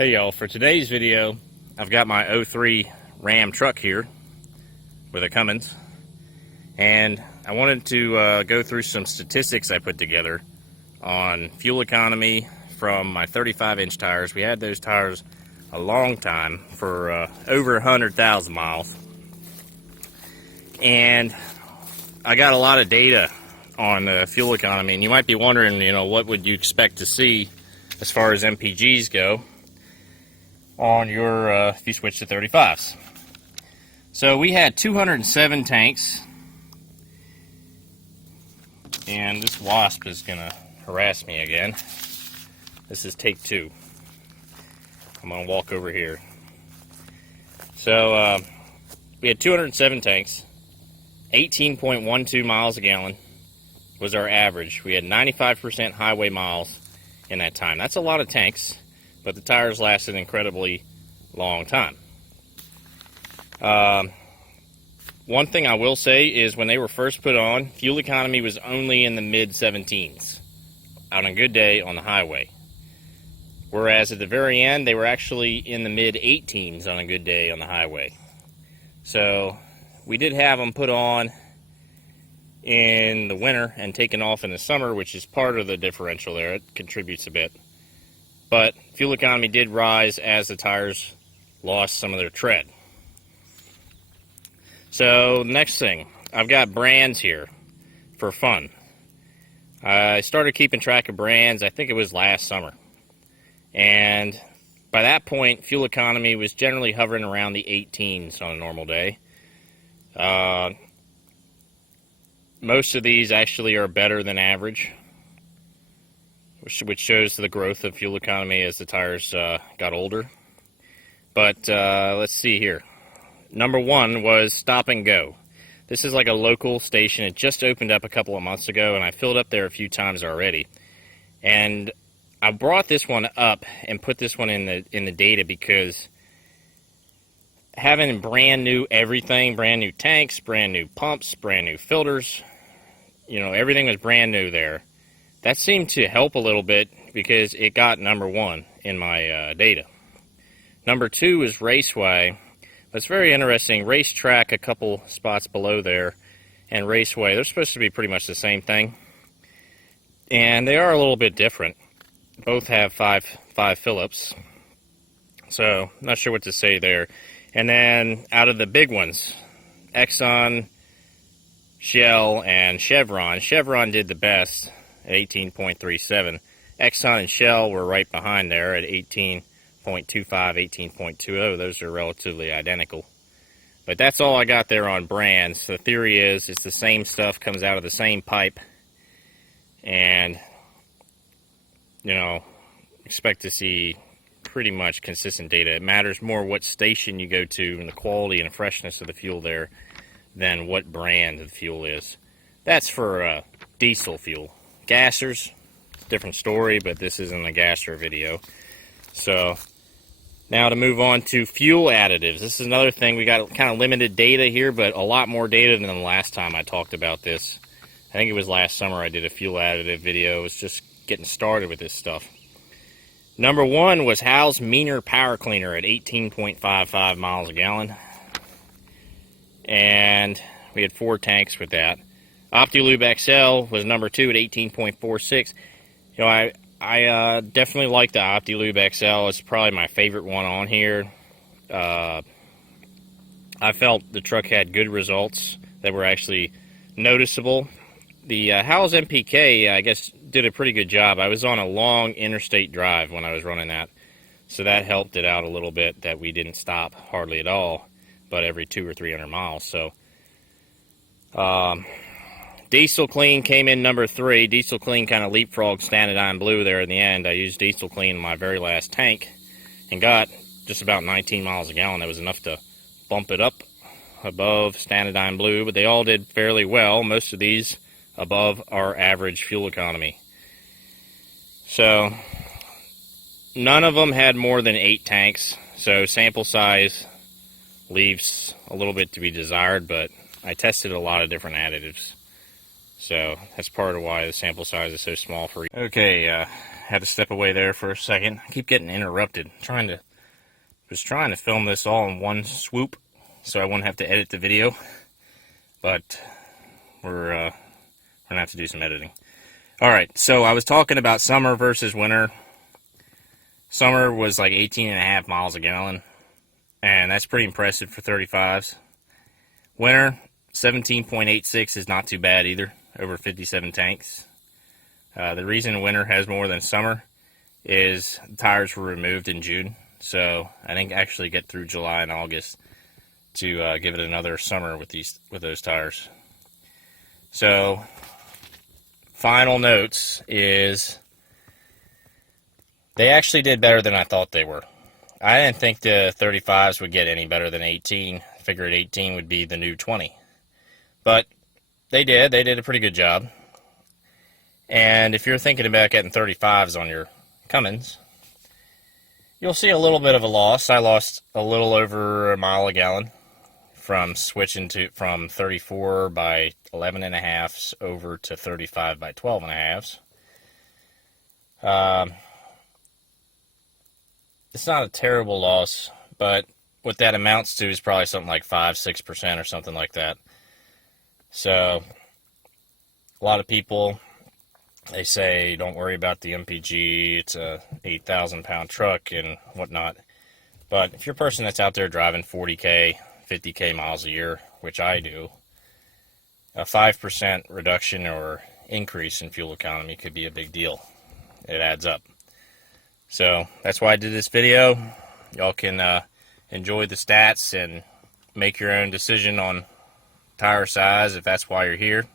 Hey y'all, for today's video I've got my 03 Ram truck here with a Cummins, and I wanted to go through some statistics I put together on fuel economy from my 35-inch tires. We had those tires a long time, for over 100,000 miles, and I got a lot of data on fuel economy. And you might be wondering, what would you expect to see as far as MPGs go on your if you switch to 35s. So we had 207 tanks, and this wasp is gonna harass me again. This is take two. I'm gonna walk over here. So we had 207 tanks, 18.12 miles a gallon was our average. We had 95% highway miles in that time. That's a lot of tanks, but the tires lasted an incredibly long time. One thing I will say is when they were first put on, fuel economy was only in the mid-17s on a good day on the highway. Whereas at the very end, they were actually in the mid-18s on a good day on the highway. So we did have them put on in the winter and taken off in the summer, which is part of the differential there. It contributes a bit. But fuel economy did rise as the tires lost some of their tread. So next thing, I've got brands here for fun. I started keeping track of brands, I think it was last summer. And by that point, fuel economy was generally hovering around the 18s on a normal day. Most of these actually are better than average, which shows the growth of fuel economy as the tires got older. But let's see here. Number one was Stop and Go. This is like a local station. It just opened up a couple of months ago, and I filled up there a few times already. And I brought this one up and put this one in the data because having brand new everything, brand new tanks, brand new pumps, brand new filters, everything was brand new there. That seemed to help a little bit because it got number one in my data. Number two is Raceway. It's very interesting. Racetrack, a couple spots below there, and Raceway, they're supposed to be pretty much the same thing. And they are a little bit different. Both have five Phillips. So, not sure what to say there. And then, out of the big ones, Exxon, Shell, and Chevron. Chevron did the best at 18.37. Exxon and Shell were right behind there at 18.25, 18.20. Those are relatively identical. But that's all I got there on brands. The theory is it's the same stuff, comes out of the same pipe, and expect to see pretty much consistent data. It matters more what station you go to and the quality and freshness of the fuel there than what brand of fuel is. That's for diesel fuel. Gassers, different story, but this isn't a gasser video. So now to move on to fuel additives. This is another thing. We got kind of limited data here, but a lot more data than the last time I talked about this. I think it was last summer I did a fuel additive video. I was just getting started with this stuff. Number one was How's Meaner Power Cleaner at 18.55 miles a gallon. And we had 4 tanks with that. Optilube XL was number two at 18.46. I definitely like the Optilube XL. It's probably my favorite one on here. I felt the truck had good results that were actually noticeable. The How's MPK, I guess, did a pretty good job. I was on a long interstate drive when I was running that, so that helped it out a little bit that we didn't stop hardly at all, but every 200 or 300 miles. So Diesel Clean came in number 3. Diesel Clean kind of leapfrogged Standard Blue there in the end. I used Diesel Clean in my very last tank and got just about 19 miles a gallon. That was enough to bump it up above Standard Blue, but they all did fairly well. Most of these above our average fuel economy. So none of them had more than 8 tanks, so sample size leaves a little bit to be desired, but I tested a lot of different additives. So that's part of why the sample size is so small for you. Okay, Had to step away there for a second. I keep getting interrupted. Was trying to film this all in one swoop so I wouldn't have to edit the video. But we're gonna have to do some editing. Alright, so I was talking about summer versus winter. Summer was like 18.5 miles a gallon, and that's pretty impressive for 35s. Winter, 17.86 is not too bad either, over 57 tanks. The reason winter has more than summer is the tires were removed in June, so I didn't actually get through July and August to give it another summer with those tires. So, final notes is they actually did better than I thought they were. I didn't think the 35s would get any better than 18. I figured 18 would be the new 20. But they did. They did a pretty good job. And if you're thinking about getting 35s on your Cummins, you'll see a little bit of a loss. I lost a little over a mile a gallon from switching from 34 by 11.5s over to 35 by 12.5s. It's not a terrible loss, but what that amounts to is probably something like 5-6% or something like that. So, a lot of people, they say, don't worry about the MPG, it's a 8,000 pound truck and whatnot. But if you're a person that's out there driving 40K, 50K miles a year, which I do, a 5% reduction or increase in fuel economy could be a big deal. It adds up. So that's why I did this video. Y'all can enjoy the stats and make your own decision on tire size if that's why you're here.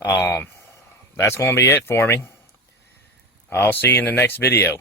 That's going to be it for me. I'll see you in the next video.